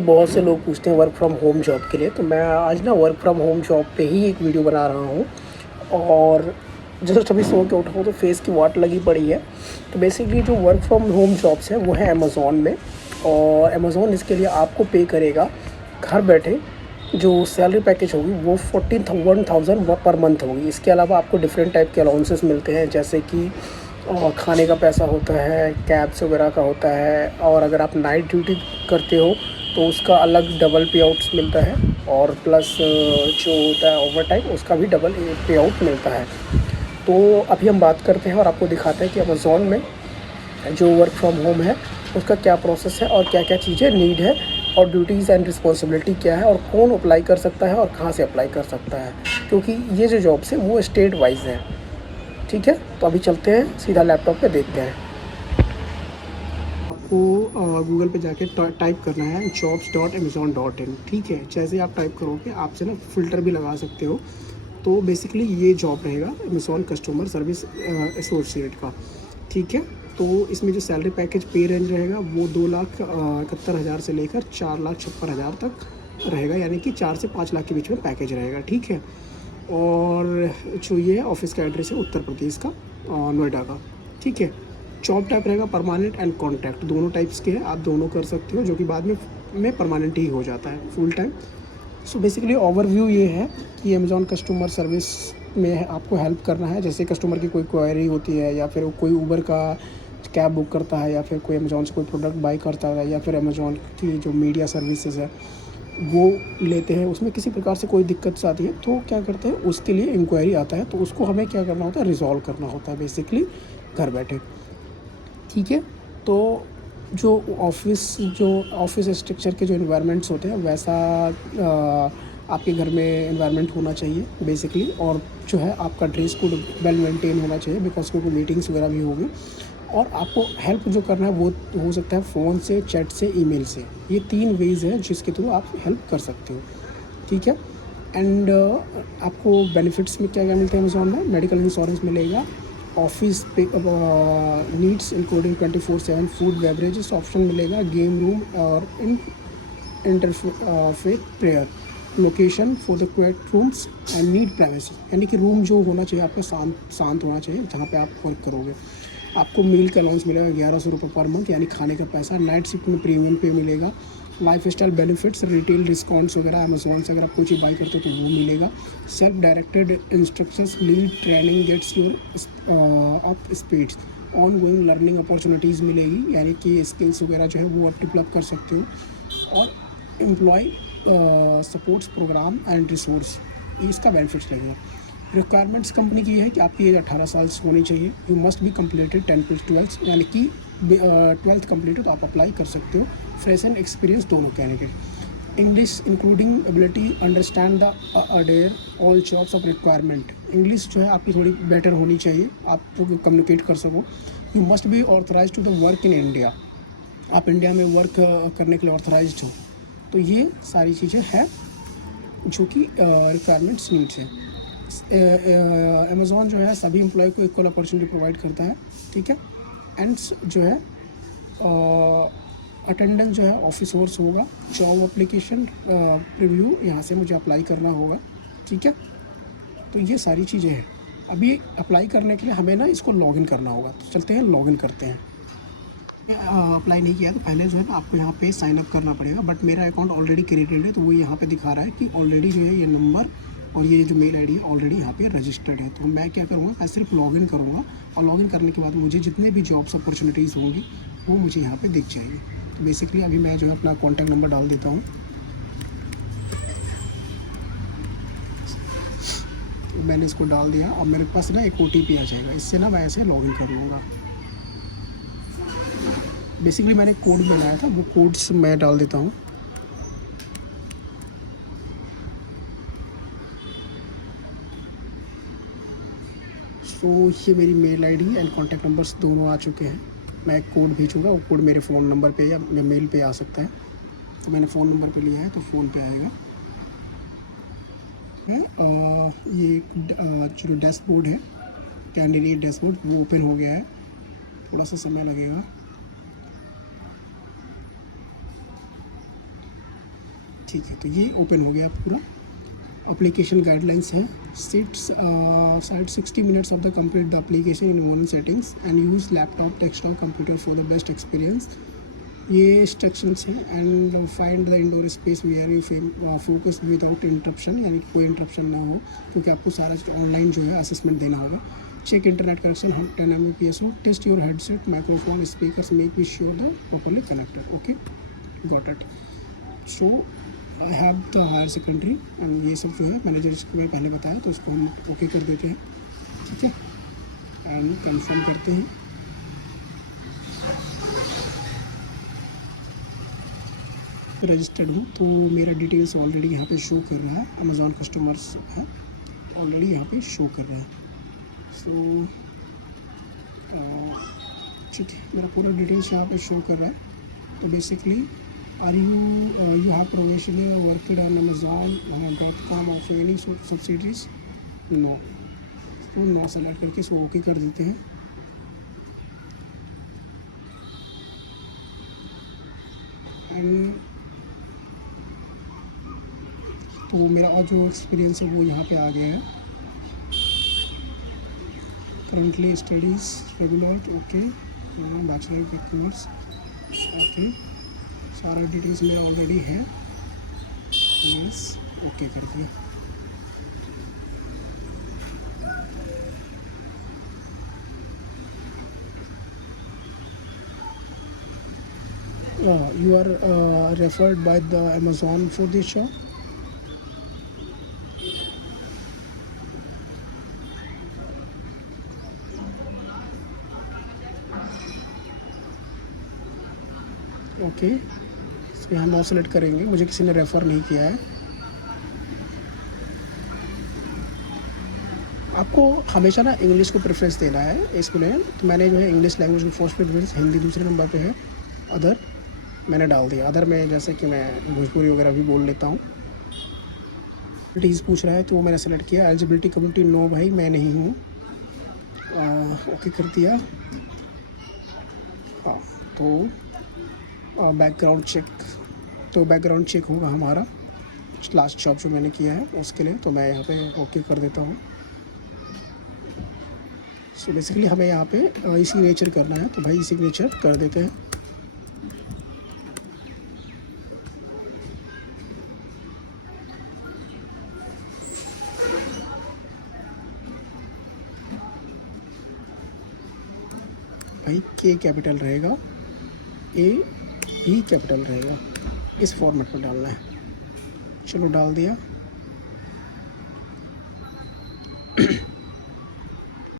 बहुत से लोग पूछते हैं वर्क फ्रॉम होम जॉब के लिए, तो मैं आज ना वर्क फ्रॉम होम जॉब पे ही एक वीडियो बना रहा हूँ। और जस्ट अभी सो के उठा हूँ तो फेस की वाट लगी पड़ी है। तो बेसिकली जो वर्क फ्रॉम होम जॉब्स हैं वो है अमेज़ॉन में, और अमेज़ॉन इसके लिए आपको पे करेगा घर बैठे। जो सैलरी पैकेज होगी वो 14,000 पर मंथ होगी। इसके अलावा आपको डिफरेंट टाइप के अलाउंसेस मिलते हैं, जैसे कि खाने का पैसा होता है, कैब्स वगैरह का होता है, और अगर आप नाइट ड्यूटी करते हो तो उसका अलग डबल पे आउट्स मिलता है, और प्लस जो होता है ओवर टाइम उसका भी डबल पे आउट मिलता है। तो अभी हम बात करते हैं और आपको दिखाते हैं कि अमेज़ॉन में जो वर्क फ्रॉम होम है उसका क्या प्रोसेस है और क्या क्या चीज़ें नीड है, और ड्यूटीज़ एंड रिस्पॉन्सिबिलिटी क्या है, और कौन अप्लाई कर सकता है और कहाँ से अप्लाई कर सकता है, क्योंकि ये जो जॉब्स है वो स्टेट वाइज है। ठीक है, तो अभी चलते हैं सीधा लैपटॉप पे देखते हैं। आपको गूगल पे जाके टाइप करना है jobs.amazon.in। ठीक है, जैसे आप टाइप करोगे आपसे ना फ़िल्टर भी लगा सकते हो। तो बेसिकली ये जॉब रहेगा अमेज़ॉन कस्टमर सर्विस एसोसिएट का। ठीक है, तो इसमें जो सैलरी पैकेज पे रेंज रहेगा वो 2,71,000 से लेकर 4,56,000 तक रहेगा, यानी कि 4 से 5 लाख के बीच में पैकेज रहेगा। ठीक है, और जो ये है ऑफिस का एड्रेस है उत्तर प्रदेश का, नोएडा का। ठीक है, जॉब टाइप रहेगा परमानेंट एंड कॉन्ट्रैक्ट, दोनों टाइप्स के हैं, आप दोनों कर सकते हो, जो कि बाद में परमानेंट ही हो जाता है full time. So basically overview ये है कि अमेज़ॉन कस्टमर सर्विस में आपको हेल्प करना है। जैसे कस्टमर की कोई क्वेरी होती है, या फिर कोई ऊबर का कैब बुक करता है, या फिर कोई अमेज़ॉन से कोई प्रोडक्ट बाई करता है, या फिर अमेज़ॉन की जो मीडिया सर्विसेज है वो लेते हैं, उसमें किसी प्रकार से कोई दिक्कत आती है तो क्या करते हैं, उसके लिए इंक्वायरी आता है, तो उसको हमें क्या करना होता है, रिज़ॉल्व करना होता है बेसिकली घर बैठे। ठीक है, तो जो ऑफिस स्ट्रक्चर के जो इन्वायरमेंट्स होते हैं वैसा आपके घर में इन्वायरमेंट होना चाहिए बेसिकली। और जो है आपका ड्रेस कोड वेल मेंटेन होना चाहिए, बिकॉज क्योंकि मीटिंग्स वगैरह भी होंगी। और आपको हेल्प जो करना है वो हो सकता है फ़ोन से, चैट से, ईमेल से। ये 3 वेज़ हैं जिसके थ्रू आप हेल्प कर सकते हो। ठीक है, एंड आपको बेनिफिट्स में क्या क्या मिलते हैं अमेज़ॉन में, मेडिकल इंश्योरेंस मिलेगा, ऑफिस पे needs including 24/7 food beverages option मिलेगा, गेम रूम और interfaith prayer, location for the quiet rooms and need privacy, यानी कि रूम जो होना चाहिए आपका शांत होना चाहिए जहाँ पे आप वर्क करोगे। आपको मील का अलाउंस मिलेगा 1,100 रुपये पर मंथ, यानी खाने का पैसा। नाइट शिफ्ट में प्रीमियम पे मिलेगा। Life style benefits, retail discounts वगैरह अमेज़ॉन से अगर आप कोई चीज़ बाई करते हो तो वो मिलेगा। Self directed instructions, lead training gets your up speeds, ongoing learning opportunities मिलेगी, यानी कि स्किल्स वगैरह जो है वो आप डेवलप कर सकते हो। और employ supports program and resource, इसका बेनिफिट्स लगेगा। रिक्वायरमेंट्स कंपनी की ये है कि आपकी एज 18 साल से होनी चाहिए। यू मस्ट बी कम्प्लीटेड 10+12, यानी कि 12th कम्प्लीट हो तो आप अप्लाई कर सकते हो। फ्रेश एंड एक्सपीरियंस दोनों candidate. English including ability understand the adhere all jobs of requirement, English जो है आपकी थोड़ी बेटर होनी चाहिए, आप तो कम्युनिकेट कर सको। You must be authorise to the work in India, आप इंडिया में वर्क करने के लिए ऑथराइज हो। तो ये सारी चीज़ें हैं जो कि रिक्वायरमेंट्स नीड्स हैं। अमेज़ॉन जो है सभी एम्प्लॉय को इक्वल अपॉर्चुनिटी प्रोवाइड करता है। ठीक है, एंड जो है अटेंडेंस जो है ऑफिस वर्स होगा। जॉब एप्लीकेशन प्रीव्यू, यहाँ से मुझे अप्लाई करना होगा। ठीक है, तो ये सारी चीज़ें हैं। अभी अप्लाई करने के लिए हमें ना इसको लॉगिन करना होगा, तो चलते हैं लॉगिन करते हैं। अप्लाई नहीं किया तो पहले जो है ना आपको यहाँ पे साइन अप करना पड़ेगा, बट मेरा अकाउंट ऑलरेडी क्रिएटेड है, तो वो यहाँ पे दिखा रहा है कि ऑलरेडी जो है ये नंबर और ये जो मेल आईडी है ऑलरेडी यहाँ पे रजिस्टर्ड है। तो मैं क्या करूँगा, मैं सिर्फ लॉगिन करूँगा, और लॉगिन करने के बाद मुझे जितने भी जॉब्स अपॉर्चुनिटीज़ होंगी वो मुझे यहाँ पर दिख जाएगी। तो बेसिकली अभी मैं जो है अपना कॉन्टैक्ट नंबर डाल देता हूँ। मैंने इसको डाल दिया, अब मेरे पास ना एक OTP आ जाएगा, इससे ना मैं ऐसे लॉगिन कर लूँगा। बेसिकली मैंने कोड बनाया था, वो कोड्स मैं डाल देता हूँ। तो ये मेरी mail ID and contact numbers दोनों आ चुके हैं। मैं एक कोड भेजूँगा, वो कोड मेरे फ़ोन नंबर पे या मेल पे आ सकता है। तो मैंने फ़ोन नंबर पे लिया है तो फ़ोन पे आएगा। ये जो डैशबोर्ड है, कैंडिडेट डैशबोर्ड, वो ओपन हो गया है। थोड़ा सा समय लगेगा। ठीक है, तो ये ओपन हो गया पूरा। एप्लीकेशन गाइडलाइंस है, site 60 minutes of the complete the application in one settings and use laptop desktop computer for the best experience. ये इंस्ट्रक्शंस हैं। And find the indoor space where you focus without interruption, यानी कि कोई interruption ना हो, क्योंकि आपको सारा ऑनलाइन जो है असेसमेंट देना होगा। चेक इंटरनेट कनेक्शन 10 Mbps हो। Test your headset microphone speakers, make be sure the properly connected. Okay, got it. So I have the higher secondary and ये सब जो है मैनेजर इसको मैं पहले बताया, तो इसको हम ओके कर देते हैं। ठीक है, एंड कंफर्म करते हैं। रजिस्टर्ड हूँ तो मेरा डिटेल्स ऑलरेडी यहाँ पे शो कर रहा है, अमेज़ॉन कस्टमर्स है ऑलरेडी यहाँ पे शो कर रहा है। सो ठीक है, मेरा पूरा डिटेल्स यहाँ पे शो कर रहा है। तो basically are you have professionally worked on Amazon.com of any subsidies? No. तो नो सेलेक्ट करके इसको ओके कर देते हैं। एंड तो मेरा और जो एक्सपीरियंस है वो यहाँ पे आ गया है। Currently studies regular, okay, bachelor के कोर्स, ओके, सारा डिटेल्स मेरा ऑलरेडी है। यस, ओके कर दिया। You are referred by the Amazon for this job? Okay, इसमें हम नो सेलेक्ट करेंगे, मुझे किसी ने रेफ़र नहीं किया है। आपको हमेशा ना इंग्लिश को प्रेफरेंस देना है इसमें। तो मैंने जो है इंग्लिश लैंग्वेज की फर्स्ट प्रेफरेंस, हिंदी दूसरे नंबर पे है, अदर मैंने डाल दिया। अदर में जैसे कि मैं भोजपुरी वगैरह भी बोल लेता हूँ। एलिजिबिलिटीज़ पूछ रहा है तो वो मैंने सेलेक्ट किया। एलिजिबिलिटी कम्युनिटी नो भाई मैं नहीं हूँ, ओके कर दिया। हाँ, तो बैकग्राउंड चेक, तो बैकग्राउंड चेक होगा हमारा लास्ट जॉब जो मैंने किया है उसके लिए, तो मैं यहाँ पे ओके कर देता हूँ। सो बेसिकली हमें यहाँ पे ई सिग्नेचर करना है, तो भाई ई सिग्नेचर कर देते हैं। भाई के कैपिटल रहेगा, ए भी कैपिटल रहेगा, इस फॉर्मेट में डालना है। चलो डाल दिया।